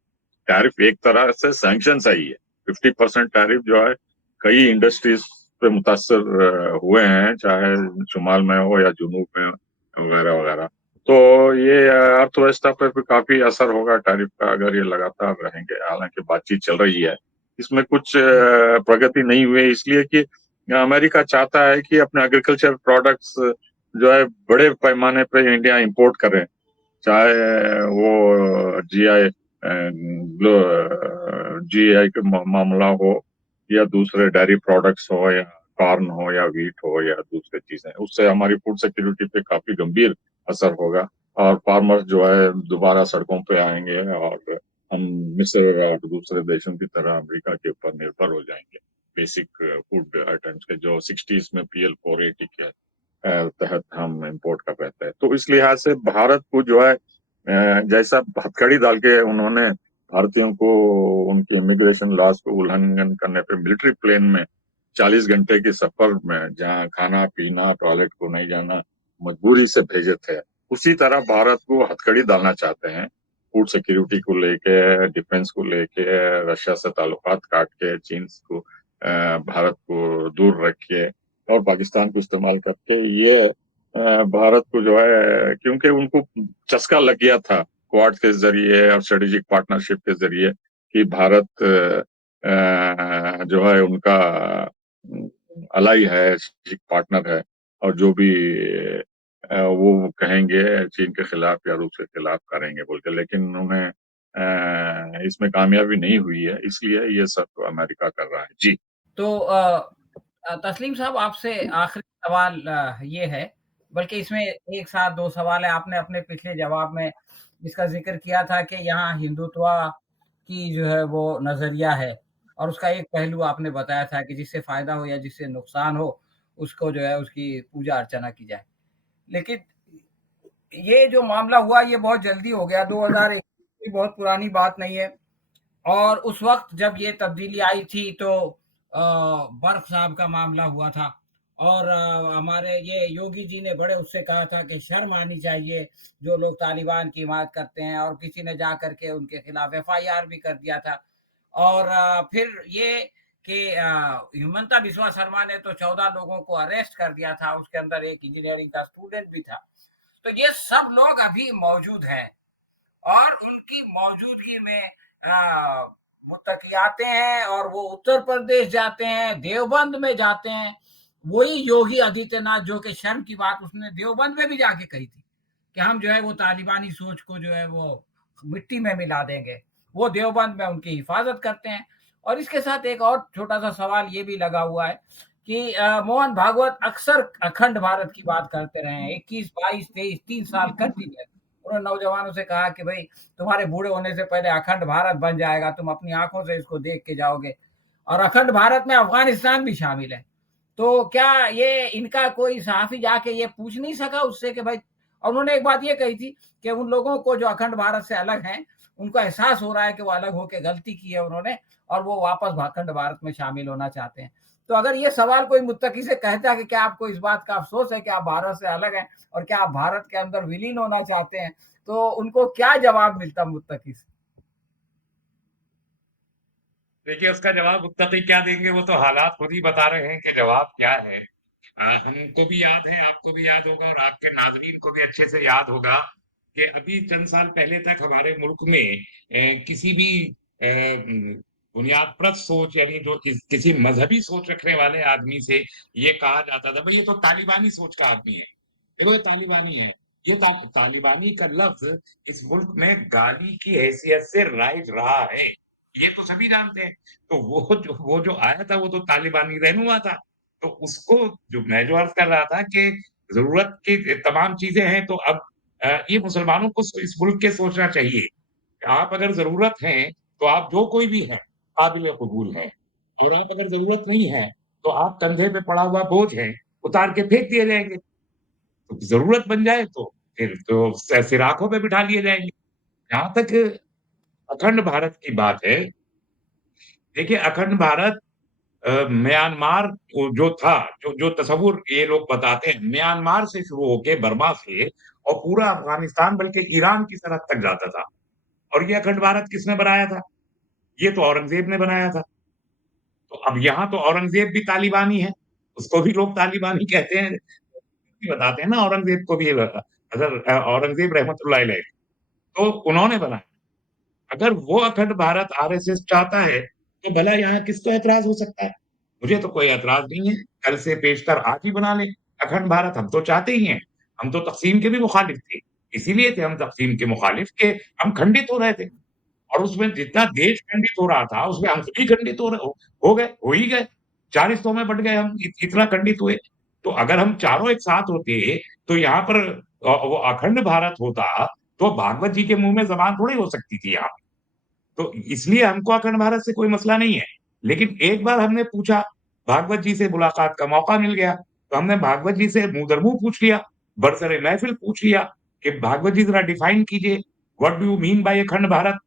टैरिफ एक तरह से सैंक्शंस है ही है। 50% टैरिफ जो है कई इंडस्ट्रीज पे मुतासर हुए हैं, चाहे शुमाल में हो या जुनूब में, वगैरह वगैरह। तो ये अर्थव्यवस्था पर भी काफी असर होगा टैरिफ का, अगर ये लगातार रहेंगे। हालांकि बातचीत चल रही है, इसमें कुछ प्रगति नहीं हुई, इसलिए कि अमेरिका चाहता है कि अपने एग्रीकल्चर प्रोडक्ट्स जो है बड़े पैमाने पे इंडिया इंपोर्ट करे, चाहे वो जीआई का मामला हो, या दूसरे डेयरी प्रोडक्ट्स हो, या कॉर्न हो, या वीट हो, या दूसरी चीजें। उससे हमारी फूड सिक्योरिटी पे काफी गंभीर असर होगा, और फार्मर्स जो है दोबारा सड़कों पे आएंगे, और हम मिस्र और दूसरे देशों की तरह अमेरिका के ऊपर निर्भर हो जाएंगे बेसिक फूड आइटम्स के, जो 60s में PL 480 के तहत हम इंपोर्ट कर रहे थे। तो इस लिहाज से भारत को जो है जैसा हथकड़ी डाल के उन्होंने भारतीयों को उनके इमिग्रेशन लॉज को उल्लंघन करने पे मिलिट्री प्लेन में 40 घंटे के सफर में, जहां खाना पीना टॉयलेट को नहीं जाना मजबूरी से भेजे थे, उसी तरह भारत को हथकड़ी डालना चाहते हैं फूड सिक्योरिटी को लेके, डिफेंस को लेके, रशिया से ताल्लुकात काट के, चीन को भारत को दूर रख के और पाकिस्तान को इस्तेमाल करके ये भारत को जो है, क्योंकि उनको चस्का लग गया था क्वाड के जरिए और स्ट्रेटेजिक पार्टनरशिप के जरिए कि भारत जो है उनका अलाई है, स्ट्रेटेजिक पार्टनर है, और जो भी वो कहेंगे चीन के खिलाफ या रूस के खिलाफ करेंगे बोल के। लेकिन उन्होंने इसमें कामयाबी नहीं हुई है, इसलिए ये सब अमेरिका कर रहा है। जी। तो तस्लीम साहब, आपसे आखिरी सवाल ये है, बल्कि इसमें एक साथ 2 सवाल है। आपने अपने पिछले जवाब में इसका ज़िक्र किया था कि यहाँ हिंदुत्व की जो है वो नज़रिया है, और उसका एक पहलू आपने बताया था कि जिससे फ़ायदा हो या जिससे नुकसान हो, उसको जो है उसकी पूजा-अर्चना की जाए। लेकिन ये जो मामला हुआ ये बहुत जल्दी हो गया, 2001 की बहुत पुरानी बात नहीं है। और उस वक़्त जब ये तब्दीली आई थी तो बर्क साहब का मामला हुआ था, और हमारे ये योगी जी ने बड़े उससे कहा था कि शर्म आनी चाहिए जो लोग तालिबान की हिमायत करते हैं, और किसी ने जा कर के उनके खिलाफ एफआईआर भी कर दिया था। और फिर ये कि हिमंता बिस्वा शर्मा ने तो 14 लोगों को अरेस्ट कर दिया था, उसके अंदर एक इंजीनियरिंग का स्टूडेंट भी था। तो ये सब लोग अभी मौजूद हैं, और उनकी मौजूदगी में मुत्तकियाते हैं, और वो उत्तर प्रदेश जाते हैं, देवबंद में जाते हैं। वही योगी आदित्यनाथ, जो कि शर्म की बात, उसने देवबंद में भी जाके कही थी कि हम जो है वो तालिबानी सोच को जो है वो मिट्टी में मिला देंगे। वो देवबंद में उनकी हिफाजत करते हैं। और इसके साथ एक और छोटा सा सवाल ये भी लगा हुआ है कि मोहन भागवत अक्सर अखंड भारत की बात करते रहे हैं, 21, 22, 23, 3 साल कर दी गए। उन्होंने नौजवानों से कहा कि भाई तुम्हारे बूढ़े होने से पहले अखंड भारत बन जाएगा, तुम अपनी आंखों से इसको देख के जाओगे। और अखंड भारत में अफगानिस्तान भी शामिल है। तो क्या ये इनका कोई सहाफ़ी जाके ये पूछ नहीं सका उससे कि भाई, और उन्होंने एक बात ये कही थी कि उन लोगों को जो अखंड भारत से अलग हैं, उनको एहसास हो रहा है कि वो अलग होके गलती की है उन्होंने, और वो वापस अखंड भारत में शामिल होना चाहते हैं। तो अगर ये सवाल कोई मुत्तकी से कहता है कि क्या आपको इस बात का अफ़सोस है कि आप भारत से अलग हैं और क्या आप भारत के अंदर विलीन होना चाहते हैं, तो उनको क्या जवाब मिलता मुत्तकी से? देखिए, उसका जवाब मुत्तकी क्या देंगे, वो तो हालात खुद ही बता रहे हैं कि जवाब क्या है। हमको भी याद है, आपको भी याद होगा, और आपके नाज़रीन को भी अच्छे से याद होगा कि अभी चंद साल पहले तक हमारे मुल्क में किसी भी बुनियादप्रस्त सोच, यानी जो किसी मजहबी सोच रखने वाले आदमी से ये कहा जाता था, भाई ये तो तालिबानी सोच का आदमी है, देखो ये तालिबानी है। ये तालिबानी का लफ्ज इस मुल्क में गाली की हैसियत से राइज रहा है, ये तो सभी जानते हैं। तो वो जो आया था वो तो तालिबानी रहनुमा था। तो उसको जो अर्ज कर रहा था कि जरूरत की तमाम चीजें हैं, तो अब ये मुसलमानों को इस मुल्क के सोचना चाहिए। आप अगर जरूरत है तो आप जो कोई भी है काबिल कबूल है, और आप अगर जरूरत नहीं है तो आप कंधे पे पड़ा हुआ बोझ है, उतार के फेंक दिए जाएंगे। तो जरूरत बन जाए तो फिर तो सिर आंखों पे बिठा लिए जाएंगे। जहां तक अखंड भारत की बात है, देखिए अखंड भारत म्यांमार जो था, जो तस्वुर ये लोग बताते हैं, म्यांमार से शुरू होके बर्मा से और पूरा अफगानिस्तान बल्कि ईरान की सरहद तक जाता था। और ये अखंड भारत किसने बनाया था? ये तो औरंगजेब ने बनाया था। तो अब यहाँ तो औरंगजेब भी तालिबानी है, उसको भी लोग तालिबानी कहते हैं, बताते हैं ना औरंगजेब को भी। औरंगजेब रहमतुल्लाह अलैह, तो उन्होंने बनाया। अगर वो अखंड भारत आरएसएस चाहता है तो भला यहाँ किसको ऐतराज हो सकता है? मुझे तो कोई ऐतराज नहीं है, कल से पेशतर आज ही बना ले अखंड भारत। हम तो चाहते ही हैं, हम तो तक़सीम के भी मुखालिफ थे। इसीलिए थे हम तक़सीम के मुखालिफ के हम खंडित हो रहे थे, और उसमें जितना देश खंडित हो रहा था उसमें हम भी खंडित हो गए, हो ही गए। 4 हिस्सों में बँट गए हम, इतना खंडित हुए। तो अगर हम चारों एक साथ होते तो यहाँ पर वो अखंड भारत होता, तो भागवत जी के मुँह में ज़बान थोड़ी हो सकती थी यहाँ। तो इसलिए हमको अखंड भारत से कोई मसला नहीं है। लेकिन एक बार हमने पूछा, भागवत जी से मुलाकात का मौका मिल गया, तो हमने भागवत जी से मुँह-दर-मुँह पूछ लिया, बरसरे महफ़िल पूछ लिया कि भागवत जी ज़रा डिफाइन कीजिए, what do you mean by अखंड भारत?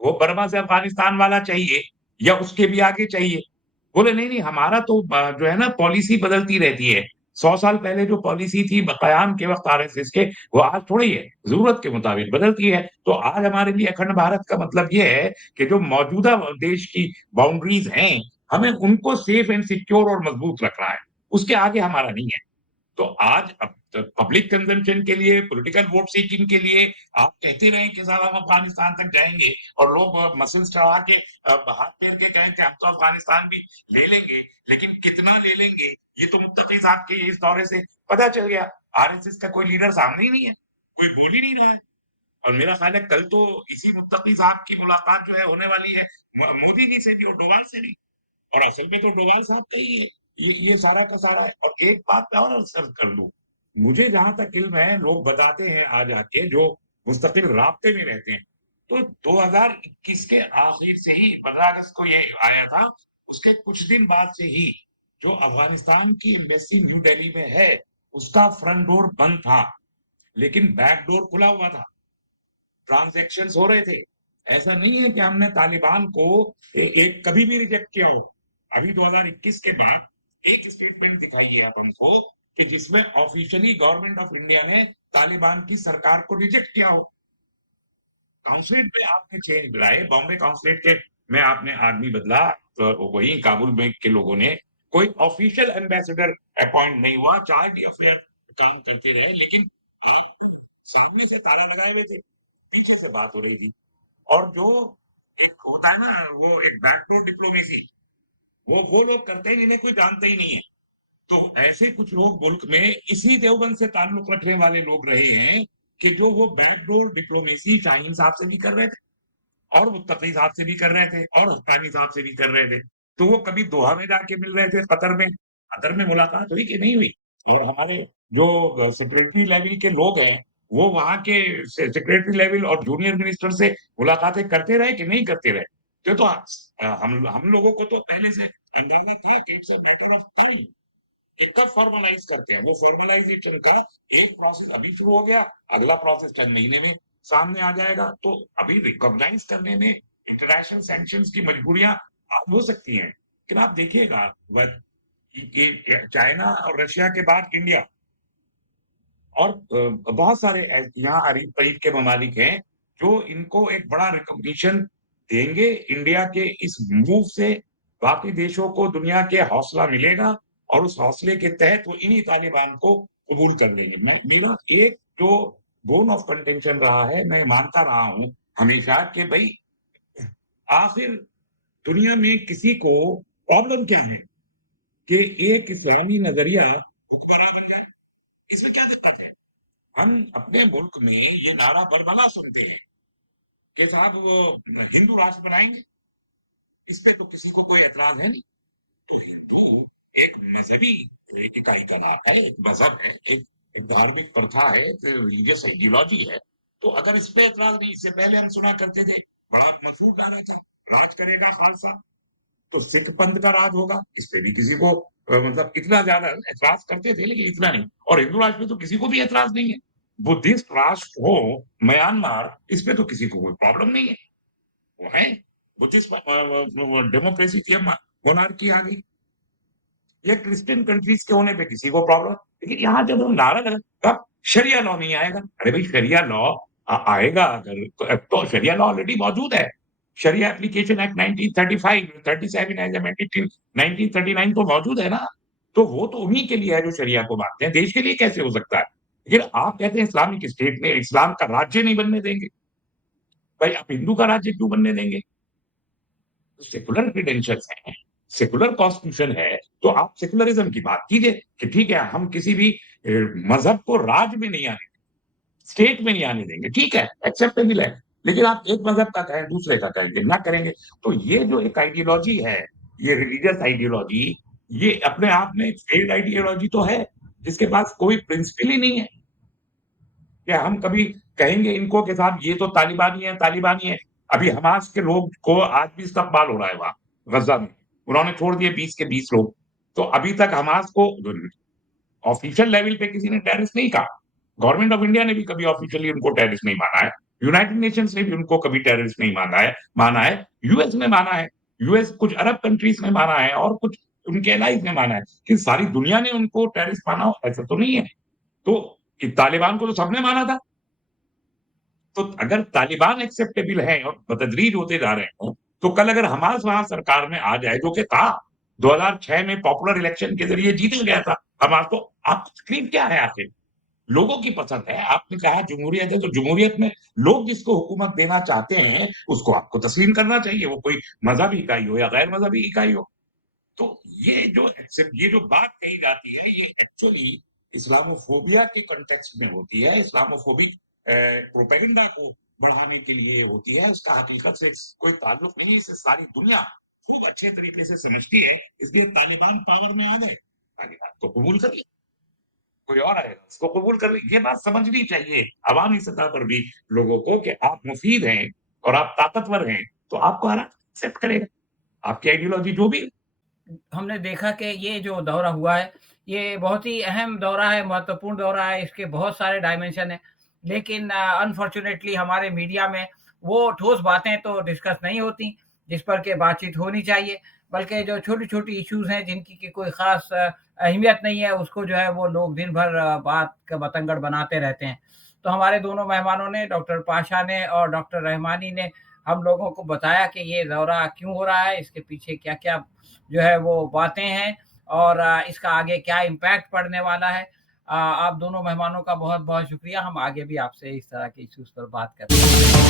वो बर्मा से अफ़गानिस्तान वाला चाहिए या उसके भी आगे चाहिए? बोले नहीं, हमारा तो जो है ना पॉलिसी बदलती रहती है। 100 साल पहले जो पॉलिसी थी क़याम के वक़्त आरएसएस के, वो आज थोड़ी है, ज़रूरत के मुताबिक बदलती है। तो आज हमारे लिए अखंड भारत का मतलब ये है कि जो मौजूदा देश की बाउंड्रीज़ हैं, हमें उनको सेफ एंड सिक्योर और मज़बूत रखना है। उसके आगे हमारा नहीं है। तो आज अब पब्लिक कंजम्पशन के लिए, पॉलिटिकल वोट सीकिंग के लिए आप कहते रहें कि साहब हम अफ़गानिस्तान तक जाएँगे और लोग मसल्स चढ़ा के हाथ फेर के कहें कि हम तो अफ़गानिस्तान भी ले लेंगे, लेकिन कितना ले लेंगे, ये तो मुत्तकी साहब के इस दौरे से पता चल गया। आरएसएस का कोई लीडर सामने ही नहीं है, कोई बोल ही नहीं रहा है। और मेरा ख़्याल है कल तो इसी मुत्तकी साहब की मुलाकात जो है होने वाली है मोदी जी से भी और डोभाल से भी। और असल में तो डोभाल साहब का ही है, ये सारा का सारा है। और एक बात मैं और अर्ज़ कर दूँ, मुझे जहाँ तक इल्म है, लोग बताते हैं आ जाके जो मुस्तकिल राब्ते में रहते हैं, तो 2021 के आखिर से ही 15 अगस्त को ये आया था, उसके कुछ दिन बाद से ही जो अफ़गानिस्तान की एम्बेसी न्यू दिल्ली में है, उसका फ्रंट डोर बंद था, लेकिन बैक डोर खुला हुआ था। ट्रांज़ैक्शंस हो रहे थे। ऐसा नहीं है कि हमने तालिबान को एक कभी भी रिजेक्ट किया हो। अभी 2021 के बाद एक स्टेटमेंट दिखाइए आप हमको कि जिसमें ऑफिशियली गवर्नमेंट ऑफ इंडिया ने तालिबान की सरकार को रिजेक्ट किया हो। काउंसलेट पे आपने चेंज लाए, बॉम्बे काउंसलेट के में आपने आदमी बदला, तो वही काबुल में के लोगों ने कोई ऑफिशियल एम्बेसडर अपॉइंट नहीं हुआ, चार्ज अफेयर काम करते रहे, लेकिन आप सामने से ताला लगाए हुए थे, पीछे से बात हो रही थी। और जो एक होता है ना, वो एक बैकडोर डिप्लोमेसी, वो लोग करते ही नहीं, इन्हें कोई जानता ही नहीं है। तो ऐसे कुछ लोग मुल्क में इसी देवबंद से ताल्लुक रखने वाले लोग रहे हैं कि जो वो बैकडोर डिप्लोमेसी शाहीन साहब से भी कर रहे थे और मुत्तकी साहब से भी कर रहे थे और हक्कानी साहब से भी कर रहे थे। तो वो कभी दोहा में जाके मिल रहे थे, कतर में मुलाकात हुई कि नहीं हुई? और हमारे जो सेक्रेटरी लेवल के लोग हैं, वो वहाँ के सेक्रेटरी लेवल और जूनियर मिनिस्टर से मुलाकातें करते रहे कि नहीं करते रहे? तो हम लोगों को तो पहले से अंदाजा था कि it's a matter of time कि कब फॉर्मलाइज करते हैं। वो फॉर्मलाइजेशन का एक प्रोसेस अभी शुरू हो गया, अगला प्रोसेस चंद महीने में सामने आ जाएगा। तो अभी रिकॉग्नाइज करने में इंटरनेशनल सैंक्शंस की मजबूरियां हो सकती हैं, लेकिन आप देखिएगा ये चाइना और रशिया के बाद इंडिया और बहुत सारे यहाँ अरीब करीब के ममालिक हैं जो इनको एक बड़ा रिकॉग्निशन देंगे। इंडिया के इस मूव से बाकी देशों को दुनिया के हौसला मिलेगा और उस हौसले के तहत वो इन्हीं तालिबान को कबूल कर लेंगे। मेरा एक जो बोन ऑफ कंटेंशन रहा है, मैं मानता रहा हूँ हमेशा कि भाई आखिर दुनिया में किसी को प्रॉब्लम क्या है कि एक इस्लामी नजरिया हुक्मरान बन जाए, इसमें क्या दिक्कत है? हम अपने मुल्क में ये नारा बरबला सुनते हैं कि साहब वो हिंदू राष्ट्र बनाएंगे, इस पे तो किसी को कोई एतराज है नहीं। तो हिंदू एक मजहबी इकाई का नाम है, एक मजहब है, एक धार्मिक प्रथा है, रिलीजियस आइडियोलॉजी है। तो अगर इस पे एतराज नहीं, इससे पहले हम सुना करते थे बड़ा मशहूर गाना था, राज करेगा खालसा, तो सिख पंथ का राज होगा, इस पे भी किसी को मतलब इतना ज्यादा एतराज करते थे, लेकिन इतना नहीं। और हिंदू राष्ट्र पे तो किसी को भी एतराज नहीं है। बुद्धिस्ट राष्ट्र हो म्यांमार, इस पे तो किसी को कोई प्रॉब्लम नहीं है। वो है बुद्धिस्ट डेमोक्रेसी की मोनार्की आ गई, या क्रिश्चियन कंट्रीज के होने पे किसी को प्रॉब्लम। लेकिन यहाँ जब हम नारा लगा कब शरिया लॉ नहीं आएगा, अरे भाई शरिया लॉ आएगा अगर तो शरिया लॉ ऑलरेडी मौजूद है। शरिया एप्लीकेशन एक्ट 1935 37 एज अमेंडेड 1939 तो मौजूद है ना। तो वो तो उन्हीं के लिए है जो शरिया को मानते हैं, देश के लिए कैसे हो सकता है? लेकिन आप कहते हैं इस्लामिक स्टेट में इस्लाम का राज्य नहीं बनने देंगे। भाई आप हिंदू का राज्य क्यों बनने देंगे? सेकुलर क्रेडेंशियल्स हैं, सेकुलर कॉन्स्टिट्यूशन है, तो आप सेकुलरिज्म की बात कीजिए कि ठीक है हम किसी भी मजहब को राज्य में नहीं आने, स्टेट में नहीं आने देंगे, ठीक है, एक्सेप्टेबल है। लेकिन आप एक मजहब का कहें, दूसरे का कहेंगे, ना करेंगे। तो ये जो एक आइडियोलॉजी है, ये रिलीजियस आइडियोलॉजी, ये अपने आप में फेल्ड आइडियोलॉजी तो है, जिसके पास कोई प्रिंसिपल ही नहीं है। क्या हम कभी कहेंगे इनको कि साहब ये तो तालिबानी है, तालिबानी है? अभी हमास के लोग को आज भी इस्तकबाल हो रहा है वहाँ। गज़ा में। उन्होंने छोड़ दिए 20 के 20 लोग। तो अभी तक हमास को ऑफिशियल लेवल पे किसी ने टेररिस्ट नहीं कहा। गवर्नमेंट ऑफ इंडिया ने भी कभी ऑफिशियली उनको टेररिस्ट नहीं माना है। यूनाइटेड नेशंस ने भी उनको कभी टेररिस्ट नहीं माना है। यूएस ने माना है। यूएस कुछ अरब कंट्रीज ने माना है और कुछ उनके एलाइज ने माना है। कि सारी दुनिया ने उनको टेररिस्ट माना हो ऐसा तो नहीं है। तो तालिबान को तो सबने माना था। तो अगर तालिबान एक्सेप्टेबल है और बतदरीज होते जा रहे हैं, तो कल अगर हमास वहां सरकार में आ जाए, जो कि था 2006 में पॉपुलर इलेक्शन के जरिए जीता गया था हमास, तो आपको तकलीफ क्या है आखिर? लोगों की पसंद है। आपने कहा जमहूरियत है, तो जमहूरियत में लोग जिसको हुकूमत देना चाहते हैं, उसको आपको तस्लीम करना चाहिए, वो कोई मजहबी इकाई हो या गैर मजहबी इकाई हो। तो ये जो बात कही जाती है, ये एक्चुअली इस्लामोफोबिया के कॉन्टेक्स्ट में होती है, इस्लामोफोबिक प्रोपेगेंडा को बढ़ाने के लिए होती है। इसका हकीकत से कोई ताल्लुक नहीं है। इसे सारी दुनिया खूब अच्छे तरीके से समझती है। इसलिए तालिबान पावर में आ गए, तालिबान को कबूल कर लिया, कोई और आएगा उसको कबूल कर लिया। ये बात समझनी चाहिए अवामी सतह पर भी लोगों को कि आप मुफीद हैं और आप ताकतवर हैं, तो आपको हर एक्सेप्ट करेगा, आपकी आइडियोलॉजी जो भी। हमने देखा कि ये जो दौरा हुआ है, ये बहुत ही अहम दौरा है, महत्वपूर्ण दौरा है, इसके बहुत सारे डायमेंशन हैं। लेकिन अनफॉर्च्यूनेटली हमारे मीडिया में वो ठोस बातें तो डिस्कस नहीं होती, जिस पर के बातचीत होनी चाहिए, बल्कि जो छोटी-छोटी इश्यूज़ हैं, जिनकी कि कोई ख़ास अहमियत नहीं है, उसको जो है वो लोग दिन भर बात का बतंगड़ बनाते रहते हैं। तो हमारे दोनों मेहमानों ने, डॉक्टर पाशा ने और डॉक्टर रहमानी ने, हम लोगों को बताया कि ये दौरा क्यों हो रहा है, इसके पीछे क्या-क्या जो है वो बातें हैं और इसका आगे क्या इम्पैक्ट पड़ने वाला है। आप दोनों मेहमानों का बहुत-बहुत शुक्रिया। हम आगे भी आपसे इस तरह के इश्यूज़ पर बात करेंगे।